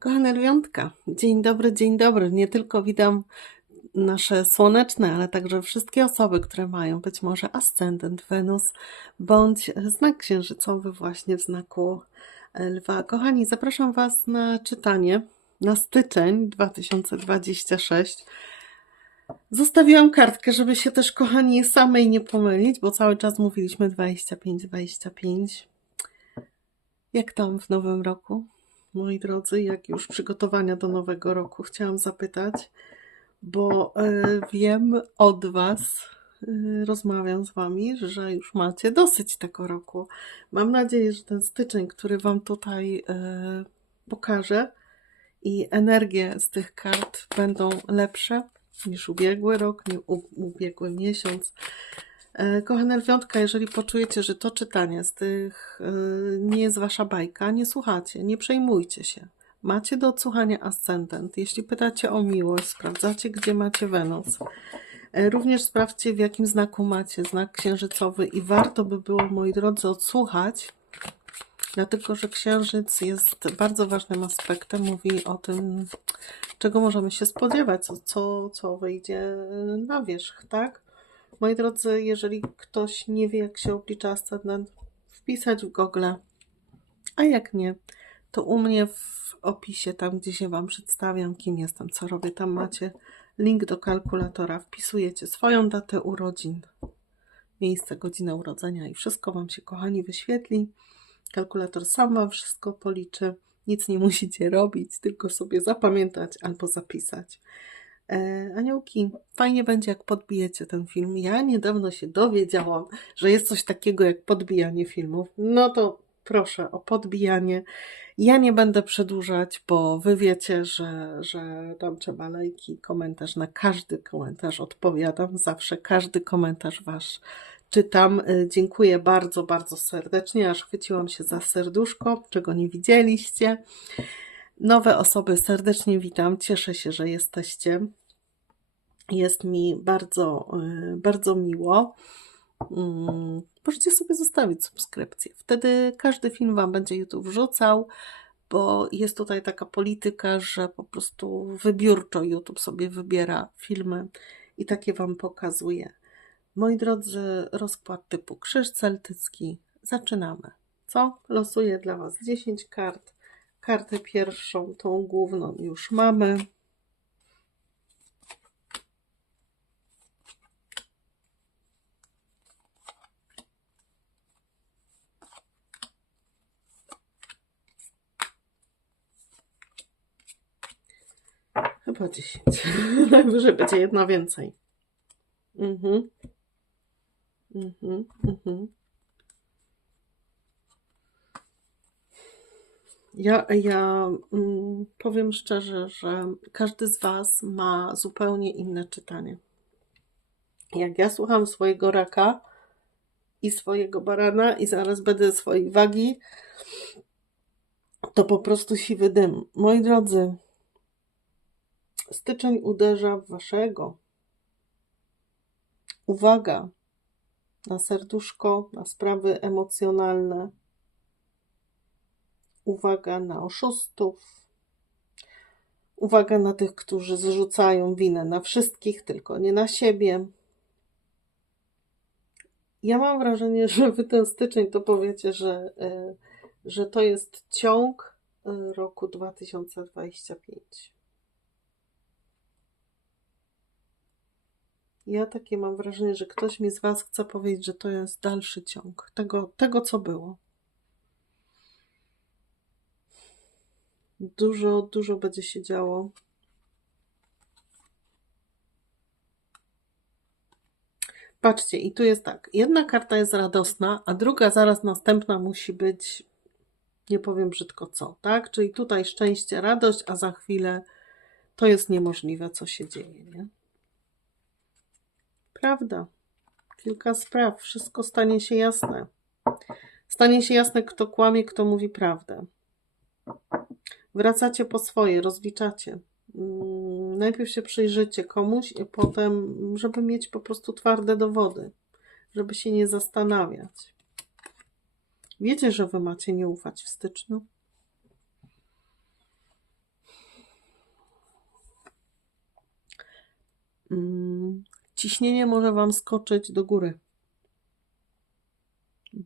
Kochane lwiątka, dzień dobry, dzień dobry. Nie tylko witam nasze słoneczne, ale także wszystkie osoby, które mają być może ascendent Wenus bądź znak księżycowy właśnie w znaku lwa. Kochani, zapraszam Was na czytanie na styczeń 2026. Zostawiłam kartkę, żeby się też, kochani, samej nie pomylić, bo cały czas mówiliśmy 25, 25. Jak tam w nowym roku? Moi drodzy, jak już przygotowania do nowego roku, chciałam zapytać, bo e, wiem od Was, e, rozmawiam z Wami, że już macie dosyć tego roku. Mam nadzieję, że ten styczeń, który Wam tutaj e, pokażę i energie z tych kart będą lepsze niż ubiegły rok, ubiegły miesiąc. E, kochane lwiątka, jeżeli poczujecie, że to czytanie z tych e, nie jest wasza bajka, nie słuchacie, nie przejmujcie się. Macie do odsłuchania ascendent. Jeśli pytacie o miłość, sprawdzacie, gdzie macie Wenus. E, również sprawdźcie, w jakim znaku macie znak księżycowy i warto by było, moi drodzy, odsłuchać, dlatego że księżyc jest bardzo ważnym aspektem. Mówi o tym, czego możemy się spodziewać, co, co, co wyjdzie na wierzch, tak? Moi drodzy, jeżeli ktoś nie wie, jak się oblicza ascendent, wpisać w Google, a jak nie, to u mnie w opisie, tam gdzie się Wam przedstawiam, kim jestem, co robię, tam macie link do kalkulatora. Wpisujecie swoją datę urodzin, miejsce, godzinę urodzenia i wszystko Wam się, kochani, wyświetli. Kalkulator sam Wam wszystko policzy. Nic nie musicie robić, tylko sobie zapamiętać albo zapisać. E, aniołki, fajnie będzie, jak podbijecie ten film. Ja niedawno się dowiedziałam, że jest coś takiego jak podbijanie filmów. No to proszę o podbijanie. Ja nie będę przedłużać, bo wy wiecie, że, że tam trzeba lajki, komentarz. Na każdy komentarz odpowiadam. Zawsze każdy komentarz wasz czytam. E, dziękuję bardzo, bardzo serdecznie. Aż chwyciłam się za serduszko, czego nie widzieliście. Nowe osoby serdecznie witam. Cieszę się, że jesteście. Jest mi bardzo, y, bardzo miło. Mm, możecie sobie zostawić subskrypcję. Wtedy każdy film Wam będzie YouTube wrzucał, bo jest tutaj taka polityka, że po prostu wybiórczo YouTube sobie wybiera filmy i takie Wam pokazuje. Moi drodzy, rozkład typu krzyż celtycki. Zaczynamy. Co? Losuję dla Was 10 kart. Kartę pierwszą, tą główną już mamy. Chyba 10. Najwyżej będzie jedna więcej. Mhm. Mhm. Mhm. Ja, ja mm, powiem szczerze, że każdy z Was ma zupełnie inne czytanie. Jak ja słucham swojego raka i swojego barana, i zaraz będę swojej wagi, to po prostu siwy dym. Moi drodzy, Styczeń uderza w waszego. Uwaga na serduszko, na sprawy emocjonalne. Uwaga na oszustów. Uwaga na tych, którzy zrzucają winę na wszystkich, tylko nie na siebie. Ja mam wrażenie, że wy ten styczeń to powiecie, że, e, że to jest ciąg e, roku 2025. Ja takie mam wrażenie, że ktoś mi z Was chce powiedzieć, że to jest dalszy ciąg tego, tego co było. Dużo, dużo będzie się działo. Patrzcie, i tu jest tak. Jedna karta jest radosna, a druga zaraz następna musi być, nie powiem brzydko co, tak? Czyli tutaj szczęście, radość, a za chwilę to jest niemożliwe, co się dzieje, nie? Prawda. Kilka spraw. Wszystko stanie się jasne. Stanie się jasne, kto kłamie, kto mówi prawdę. Wracacie po swoje, rozliczacie. Mm, najpierw się przyjrzycie komuś, i potem, żeby mieć po prostu twarde dowody, żeby się nie zastanawiać. Wiecie, że wy macie nie ufać w styczniu? Mm, ciśnienie może Wam skoczyć do góry.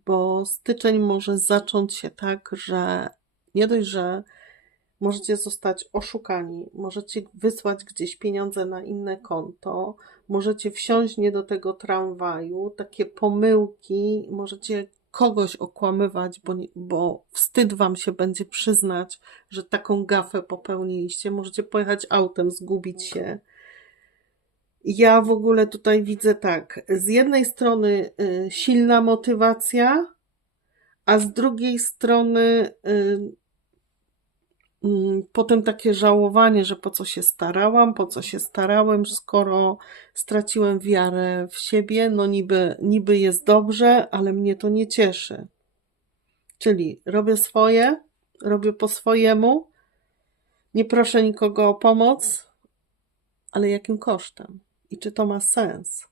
Bo styczeń może zacząć się tak, że nie dość, że możecie zostać oszukani, możecie wysłać gdzieś pieniądze na inne konto, możecie wsiąść nie do tego tramwaju, takie pomyłki, możecie kogoś okłamywać, bo, bo wstyd wam się będzie przyznać, że taką gafę popełniliście. Możecie pojechać autem, zgubić się. Ja w ogóle tutaj widzę tak, z jednej strony y, silna motywacja, a z drugiej strony y, mm, potem takie żałowanie, że po co się starałam, po co się starałem, skoro straciłem wiarę w siebie, no niby, niby jest dobrze, ale mnie to nie cieszy. Czyli robię swoje, robię po swojemu, nie proszę nikogo o pomoc, ale jakim kosztem? I czy to ma sens?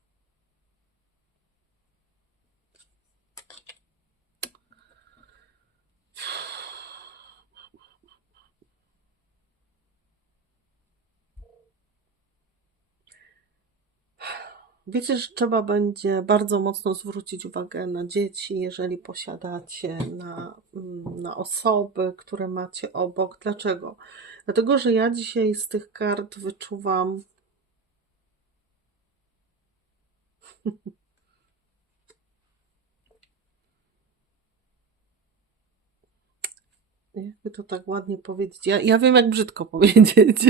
Wiecie, że trzeba będzie bardzo mocno zwrócić uwagę na dzieci, jeżeli posiadacie, na, mm, na osoby, które macie obok. Dlaczego? Dlatego, że ja dzisiaj z tych kart wyczuwam. Jakby to tak ładnie powiedzieć? Ja, ja wiem, jak brzydko powiedzieć.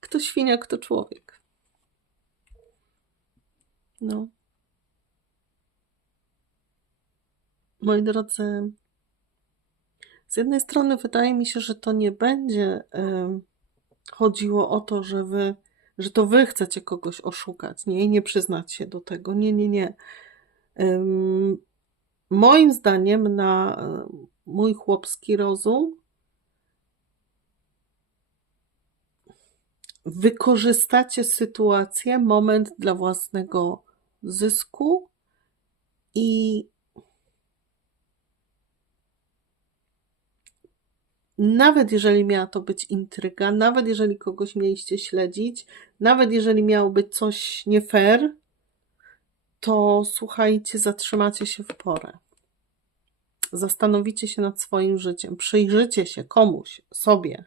Kto świnia, kto człowiek. No. Moi drodzy, z jednej strony wydaje mi się, że to nie będzie chodziło o to, że wy, że to wy chcecie kogoś oszukać, nie, i nie przyznać się do tego. Nie, nie, nie. Moim zdaniem na e, mój chłopski rozum wykorzystacie sytuację, moment dla własnego zysku i nawet jeżeli miała to być intryga, nawet jeżeli kogoś mieliście śledzić, nawet jeżeli miało być coś nie fair, to słuchajcie, zatrzymacie się w porę. Zastanowicie się nad swoim życiem, przyjrzycie się komuś, sobie.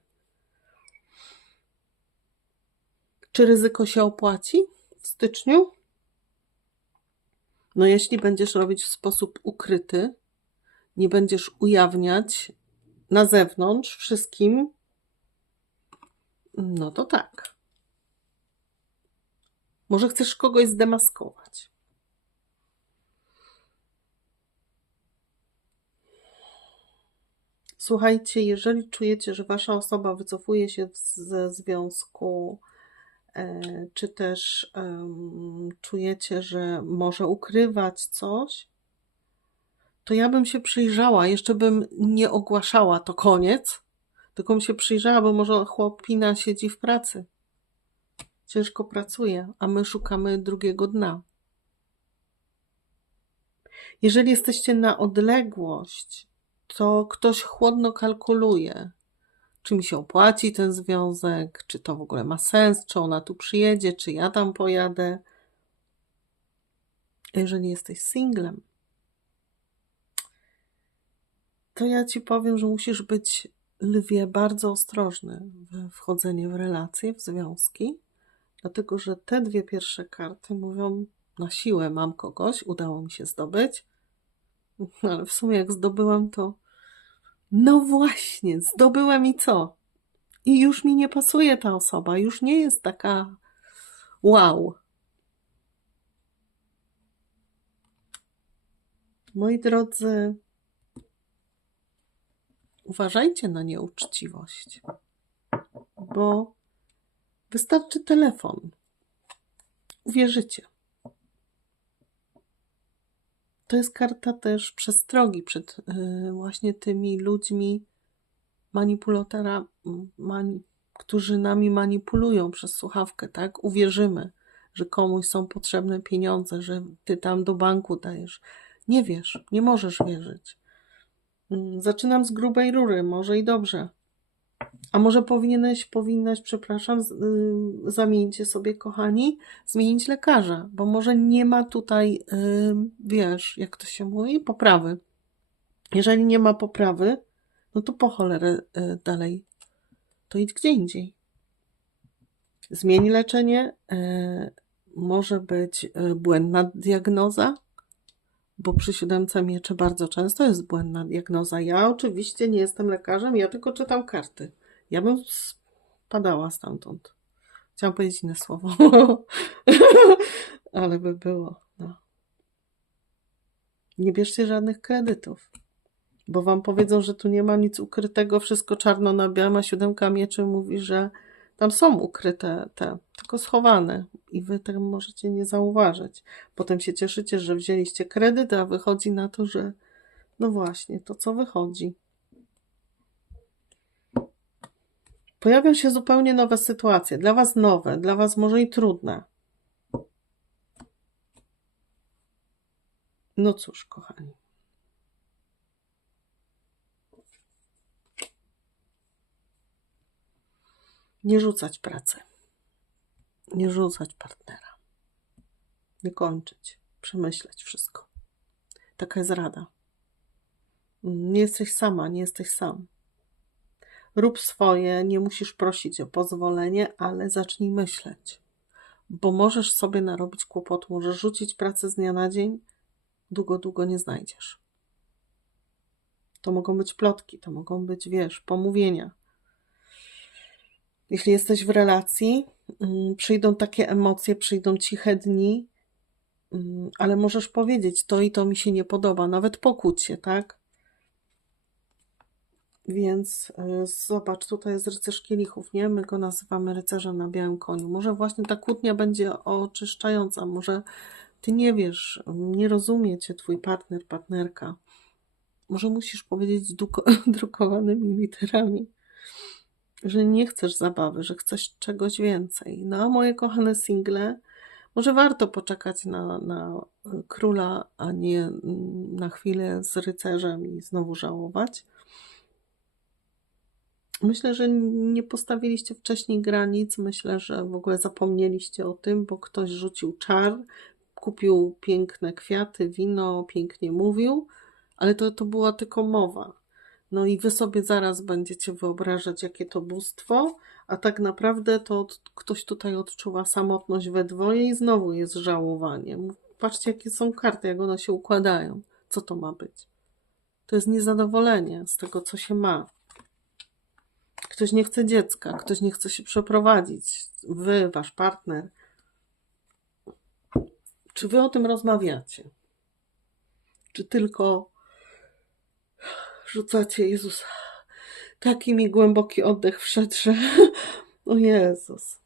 Czy ryzyko się opłaci w styczniu? No, jeśli będziesz robić w sposób ukryty, nie będziesz ujawniać na zewnątrz wszystkim, no to tak. Może chcesz kogoś zdemaskować. Słuchajcie, jeżeli czujecie, że wasza osoba wycofuje się ze związku, e, czy też czujecie, że może ukrywać coś, to ja bym się przyjrzała, jeszcze bym nie ogłaszała, to koniec, tylko bym się przyjrzała, bo może chłopina siedzi w pracy. Ciężko pracuje, a my szukamy drugiego dna. Jeżeli jesteście na odległość, to ktoś chłodno kalkuluje, czy mi się opłaci ten związek, czy to w ogóle ma sens, czy ona tu przyjedzie, czy ja tam pojadę. Jeżeli jesteś singlem, to ja ci powiem, że musisz być lwie bardzo ostrożny we wchodzenie w relacje, w związki, dlatego że te dwie pierwsze karty mówią na siłę mam kogoś, udało mi się zdobyć, ale w sumie jak zdobyłam to no właśnie, zdobyłam i co? I już mi nie pasuje ta osoba, już nie jest taka wow. Moi drodzy, uważajcie na nieuczciwość, bo wystarczy telefon. Uwierzycie. To jest karta też przestrogi przed y, właśnie tymi ludźmi, manipulatora, mani, którzy nami manipulują przez słuchawkę, tak? Uwierzymy, że komuś są potrzebne pieniądze, że ty tam do banku dajesz. Nie wiesz, nie możesz wierzyć. Mm, Zaczynam z grubej rury, może i dobrze. A może powinieneś, powinnaś, przepraszam, ym, zamieńcie sobie, kochani, zmienić lekarza, bo może nie ma tutaj, ym, wiesz, jak to się mówi, poprawy. Jeżeli nie ma poprawy, no to po cholerę y, dalej, to idź gdzie indziej. Zmień leczenie, y, może być y, błędna diagnoza, bo przy siódemce mieczy bardzo często jest błędna diagnoza. Ja oczywiście nie jestem lekarzem, ja tylko czytam karty. Ja bym spadała stamtąd. Chciałam powiedzieć inne słowo, ale by było. No. Nie bierzcie żadnych kredytów, bo wam powiedzą, że tu nie ma nic ukrytego, wszystko czarno na białym, a siódemka mieczy mówi, że tam są ukryte te, tylko schowane i wy tego możecie nie zauważyć. Potem się cieszycie, że wzięliście kredyt, a wychodzi na to, że no właśnie, to co wychodzi. Pojawią się zupełnie nowe sytuacje, dla was nowe, dla was może i trudne. No cóż, kochani. Nie rzucać pracy. Nie rzucać partnera. Nie kończyć. Przemyśleć wszystko. Taka jest rada. Nie jesteś sama, nie jesteś sam. Rób swoje, nie musisz prosić o pozwolenie, ale zacznij myśleć. Bo możesz sobie narobić kłopotu, możesz rzucić pracę z dnia na dzień, długo, długo nie znajdziesz. To mogą być plotki, to mogą być, wiesz, pomówienia. Jeśli jesteś w relacji, mm, przyjdą takie emocje, przyjdą ciche dni, mm, ale możesz powiedzieć, to i to mi się nie podoba, nawet pokłóć się, tak? Więc y, zobacz, tutaj jest rycerz kielichów, nie? My go nazywamy rycerzem na białym koniu. Może właśnie ta kłótnia będzie oczyszczająca, może ty nie wiesz, nie rozumie cię twój partner, partnerka. Może musisz powiedzieć drukowanymi literami, że nie chcesz zabawy, że chcesz czegoś więcej. No a moje kochane single, może warto poczekać na, na króla, a nie mm, na chwilę z rycerzem i znowu żałować. Myślę, że nie postawiliście wcześniej granic. Myślę, że w ogóle zapomnieliście o tym, bo ktoś rzucił czar, kupił piękne kwiaty, wino, pięknie mówił, ale to, to była tylko mowa. No i wy sobie zaraz będziecie wyobrażać, jakie to bóstwo, a tak naprawdę to ktoś tutaj odczuwa samotność we dwoje i znowu jest żałowanie. Patrzcie, jakie są karty, jak one się układają. Co to ma być? To jest niezadowolenie z tego, co się ma. Ktoś nie chce dziecka, ktoś nie chce się przeprowadzić. Wy, wasz partner. Czy wy o tym rozmawiacie? Czy tylko rzucacie, Jezus, taki mi głęboki oddech wszedł, że o Jezus.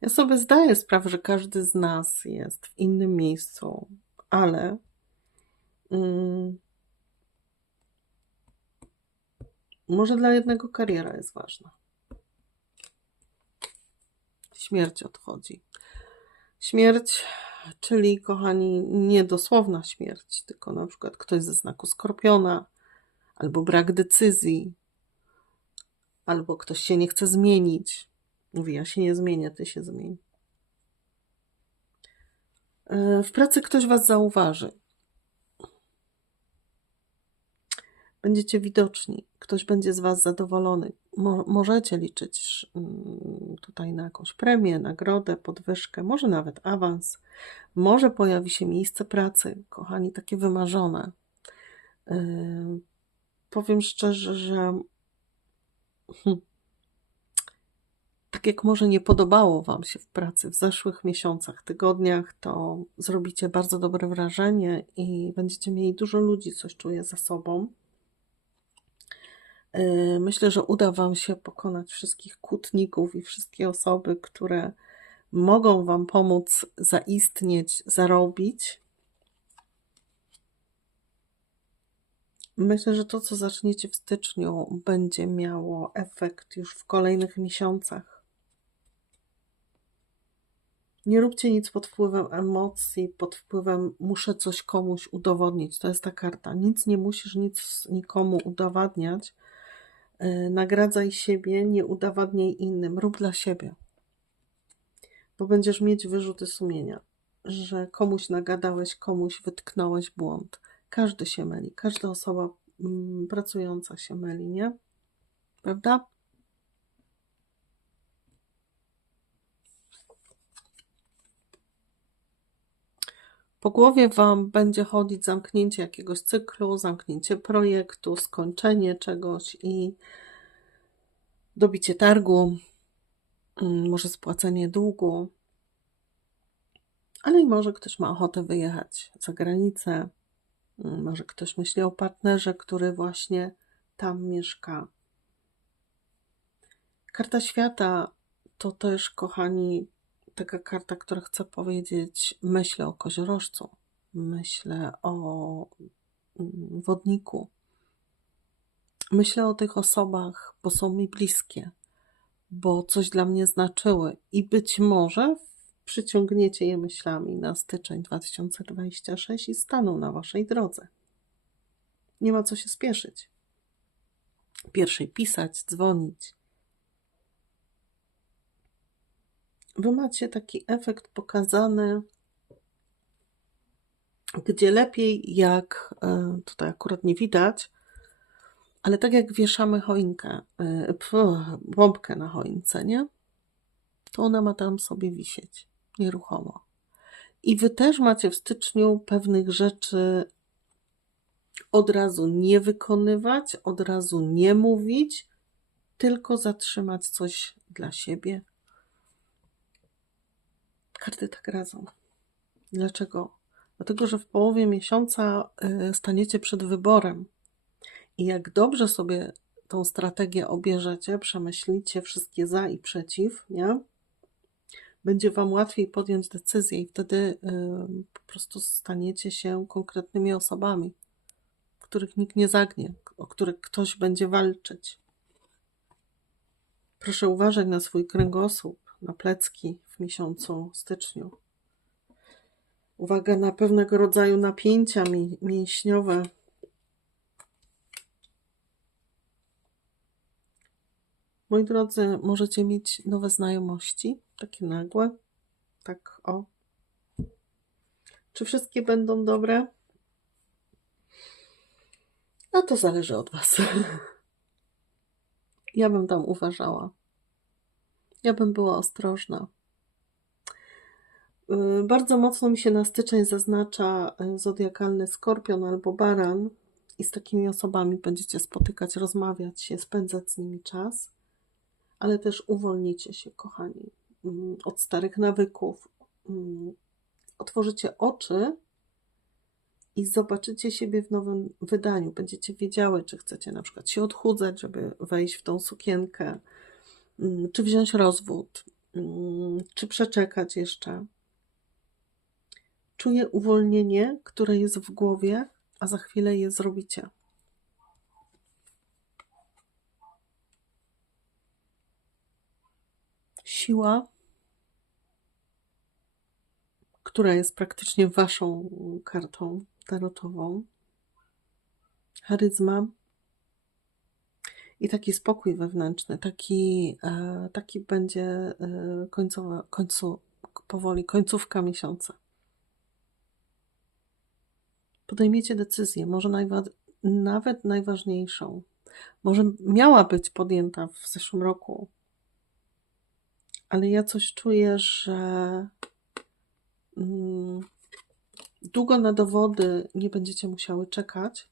Ja sobie zdaję sprawę, że każdy z nas jest w innym miejscu, ale mm, może dla jednego kariera jest ważna. Śmierć odchodzi. Śmierć, czyli kochani, nie dosłowna śmierć, tylko na przykład ktoś ze znaku skorpiona, albo brak decyzji, albo ktoś się nie chce zmienić. Mówi, ja się nie zmienię, ty się zmień. E, W pracy ktoś was zauważy. Będziecie widoczni, ktoś będzie z was zadowolony. Mo- możecie liczyć mm, tutaj na jakąś premię, nagrodę, podwyżkę, może nawet awans. Może pojawi się miejsce pracy, kochani, takie wymarzone. Yy, powiem szczerze, że hmm, tak jak może nie podobało Wam się w pracy w zeszłych miesiącach, tygodniach, to zrobicie bardzo dobre wrażenie i będziecie mieli dużo ludzi, coś czuję za sobą. Yy, Myślę, że uda Wam się pokonać wszystkich kłótników i wszystkie osoby, które mogą Wam pomóc zaistnieć, zarobić. Myślę, że to, co zaczniecie w styczniu, będzie miało efekt już w kolejnych miesiącach. Nie róbcie nic pod wpływem emocji, pod wpływem muszę coś komuś udowodnić. To jest ta karta. Nic nie musisz nic nikomu udowadniać. Yy, nagradzaj siebie, nie udowadniaj innym. Rób dla siebie. Bo będziesz mieć wyrzuty sumienia, że komuś nagadałeś, komuś wytknąłeś błąd. Każdy się myli, każda osoba mm, pracująca się myli, nie? Prawda? Po głowie Wam będzie chodzić zamknięcie jakiegoś cyklu, zamknięcie projektu, skończenie czegoś i dobicie targu, mm, może spłacenie długu, ale i może ktoś ma ochotę wyjechać za granicę, mm, może ktoś myśli o partnerze, który właśnie tam mieszka. Karta świata to też, kochani, taka karta, która chce powiedzieć: myślę o koziorożcu, myślę o mm, wodniku, myślę o tych osobach, bo są mi bliskie, bo coś dla mnie znaczyły i być może przyciągniecie je myślami na styczeń 2026 i staną na waszej drodze. Nie ma co się spieszyć. Pierwszej pisać, dzwonić, wy macie taki efekt pokazany, gdzie lepiej jak, e, tutaj akurat nie widać, ale tak jak wieszamy choinkę, e, bombkę na choince, nie? To ona ma tam sobie wisieć nieruchomo. I wy też macie w styczniu pewnych rzeczy od razu nie wykonywać, od razu nie mówić, tylko zatrzymać coś dla siebie, karty tak radzą. Dlaczego? Dlatego, że w połowie miesiąca y, staniecie przed wyborem. I jak dobrze sobie tą strategię obierzecie, przemyślicie wszystkie za i przeciw, nie? Będzie Wam łatwiej podjąć decyzję i wtedy y, po prostu staniecie się konkretnymi osobami, których nikt nie zagnie, o których ktoś będzie walczyć. Proszę uważać na swój kręgosłup, na plecki w miesiącu styczniu. Uwaga na pewnego rodzaju napięcia mięśniowe. Moi drodzy, możecie mieć nowe znajomości, takie nagłe. Tak, o. Czy wszystkie będą dobre? A to zależy od Was. Ja bym tam uważała. Ja bym była ostrożna. Y, bardzo mocno mi się na styczeń zaznacza y, zodiakalny skorpion albo baran, i z takimi osobami będziecie spotykać, rozmawiać się, spędzać z nimi czas, ale też uwolnicie się, kochani, mm, od starych nawyków. Mm, otworzycie oczy i zobaczycie siebie w nowym wydaniu. Będziecie wiedziały, czy chcecie na przykład się odchudzać, żeby wejść w tą sukienkę, mm, czy wziąć rozwód, czy przeczekać jeszcze Czuję uwolnienie, które jest w głowie, a za chwilę je zrobicie. Siła, która jest praktycznie waszą kartą tarotową, charyzma i taki spokój wewnętrzny, taki, e, taki będzie e, końcowa, końcu, powoli końcówka miesiąca podejmiecie decyzję, może najwa- nawet najważniejszą. Może miała być podjęta w zeszłym roku, ale ja coś czuję, że mm, długo na dowody nie będziecie musiały czekać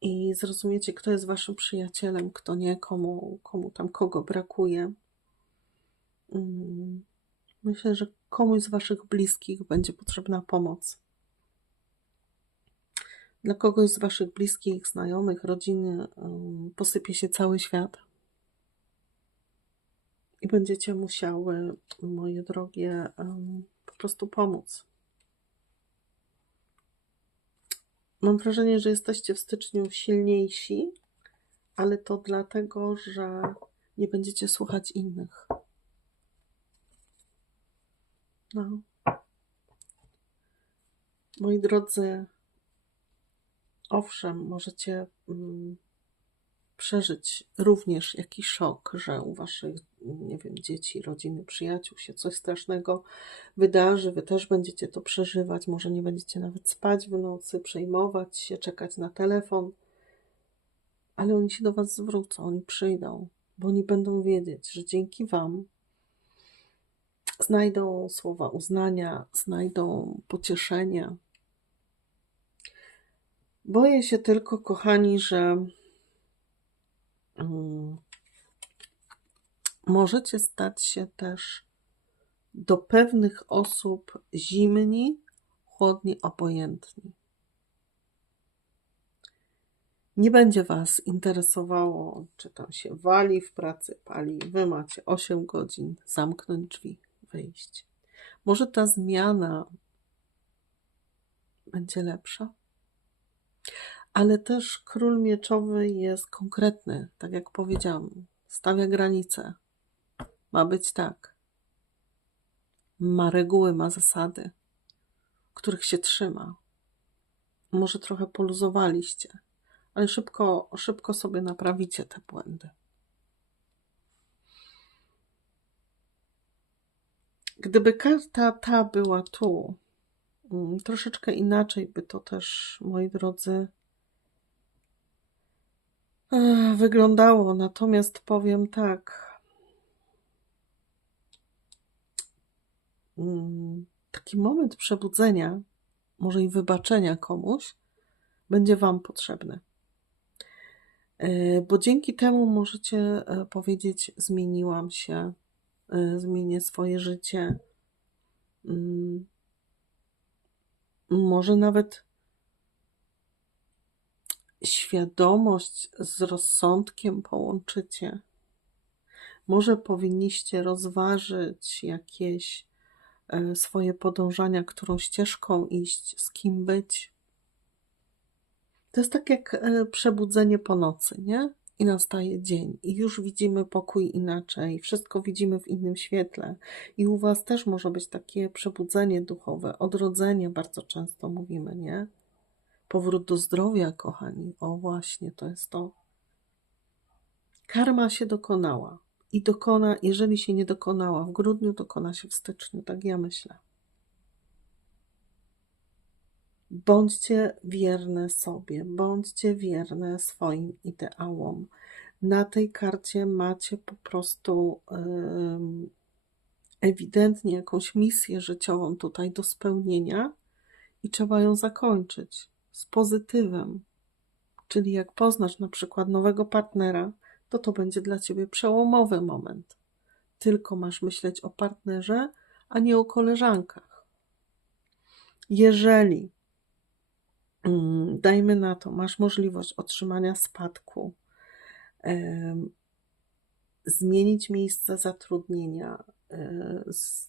i zrozumiecie, kto jest waszym przyjacielem, kto nie, komu, komu tam kogo brakuje. Mm, myślę, że komuś z waszych bliskich będzie potrzebna pomoc. Dla kogoś z Waszych bliskich, znajomych, rodziny posypie się cały świat. I będziecie musiały, moje drogie, po prostu pomóc. Mam wrażenie, że jesteście w styczniu silniejsi, ale to dlatego, że nie będziecie słuchać innych. No. Moi drodzy, owszem, możecie mm, przeżyć również jakiś szok, że u waszych, nie wiem, dzieci, rodziny, przyjaciół się coś strasznego wydarzy. Wy też będziecie to przeżywać. Może nie będziecie nawet spać w nocy, przejmować się, czekać na telefon. Ale oni się do was zwrócą, oni przyjdą, bo oni będą wiedzieć, że dzięki wam znajdą słowa uznania, znajdą pocieszenia. Boję się tylko, kochani, że mm, możecie stać się też do pewnych osób zimni, chłodni, obojętni. Nie będzie Was interesowało, czy tam się wali w pracy, pali. Wy macie 8 godzin, zamknąć drzwi, wyjść. Może ta zmiana będzie lepsza? Ale też król mieczowy jest konkretny, tak jak powiedziałam, stawia granice. Ma być tak. Ma reguły, ma zasady, których się trzyma. Może trochę poluzowaliście, ale szybko, szybko sobie naprawicie te błędy. Gdyby karta ta była tu, mm, troszeczkę inaczej by to też, moi drodzy, wyglądało. Natomiast powiem tak. Mm, Taki moment przebudzenia, może i wybaczenia komuś, będzie Wam potrzebny. E, Bo dzięki temu możecie e, powiedzieć: Zmieniłam się, e, zmienię swoje życie. Mm, Może nawet świadomość z rozsądkiem połączycie. Może powinniście rozważyć jakieś e, swoje podążania, którą ścieżką iść, z kim być. To jest tak jak e, przebudzenie po nocy, nie? I nastaje dzień, i już widzimy pokój inaczej, wszystko widzimy w innym świetle. I u Was też może być takie przebudzenie duchowe, odrodzenie, bardzo często mówimy, nie? Powrót do zdrowia, kochani. O, właśnie, to jest to. Karma się dokonała. I dokona, jeżeli się nie dokonała w grudniu, dokona się w styczniu, tak ja myślę. Bądźcie wierne sobie, bądźcie wierne swoim ideałom. Na tej karcie macie po prostu ewidentnie jakąś misję życiową tutaj do spełnienia i trzeba ją zakończyć z pozytywem. Czyli jak poznasz na przykład nowego partnera, to to będzie dla ciebie przełomowy moment. Tylko masz myśleć o partnerze, a nie o koleżankach. Jeżeli, mm, dajmy na to, masz możliwość otrzymania spadku, zmienić miejsce zatrudnienia, e,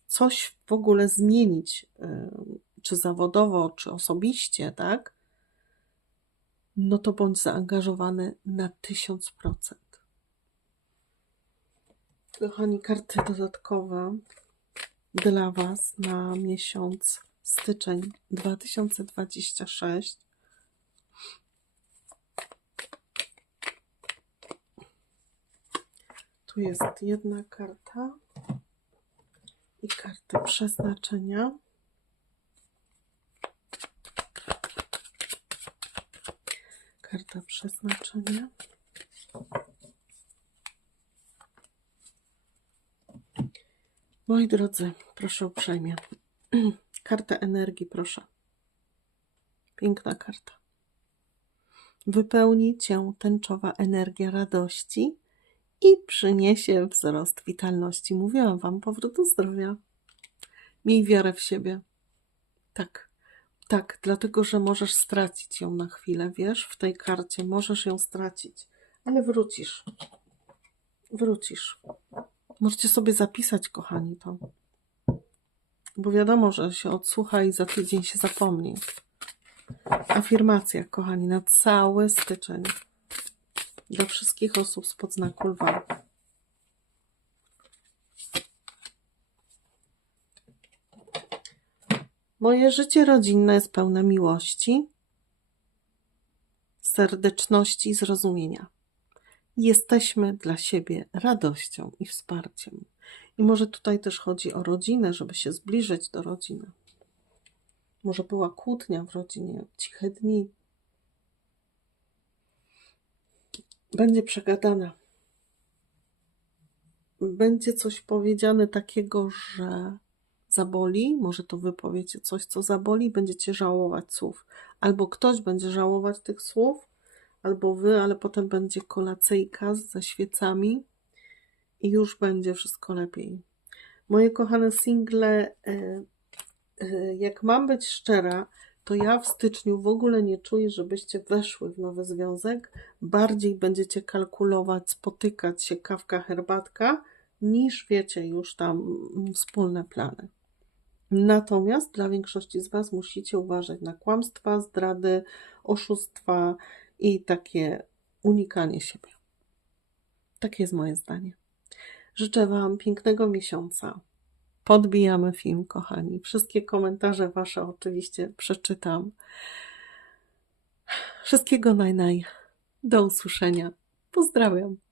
coś w ogóle zmienić, czy zawodowo, czy osobiście, tak? No to bądź zaangażowany na 1000%. Kochani, karty dodatkowe dla Was na miesiąc styczeń 2026. Tu jest jedna karta i karty przeznaczenia. Karta przeznaczenia. Moi drodzy, proszę uprzejmie. Karta energii, proszę. Piękna karta. Wypełni cię tęczowa energia radości i przyniesie wzrost witalności. Mówiłam wam, powrót do zdrowia. Miej wiarę w siebie. Tak, tak, dlatego że możesz stracić ją na chwilę, wiesz, w tej karcie możesz ją stracić, ale wrócisz. Wrócisz. Możecie sobie zapisać, kochani, to. Bo wiadomo, że się odsłucha i za tydzień się zapomni. Afirmacja, kochani, na cały styczeń. Dla wszystkich osób z podznaku lwa. Moje życie rodzinne jest pełne miłości, serdeczności i zrozumienia. Jesteśmy dla siebie radością i wsparciem. I może tutaj też chodzi o rodzinę, żeby się zbliżyć do rodziny. Może była kłótnia w rodzinie, ciche dni. Będzie przegadana. Będzie coś powiedziane takiego, że zaboli, może to wy powiecie coś, co zaboli, będziecie żałować słów. Albo ktoś będzie żałować tych słów, albo wy, ale potem będzie kolacyjka ze świecami i już będzie wszystko lepiej. Moje kochane single, e, e, jak mam być szczera, to ja w styczniu w ogóle nie czuję, żebyście weszły w nowy związek. Bardziej będziecie kalkulować, spotykać się, kawka, herbatka, niż wiecie już tam wspólne plany. Natomiast dla większości z Was musicie uważać na kłamstwa, zdrady, oszustwa i takie unikanie siebie. Takie jest moje zdanie. Życzę Wam pięknego miesiąca. Podbijamy film, kochani. Wszystkie komentarze Wasze oczywiście przeczytam. Wszystkiego naj, naj. Do usłyszenia. Pozdrawiam.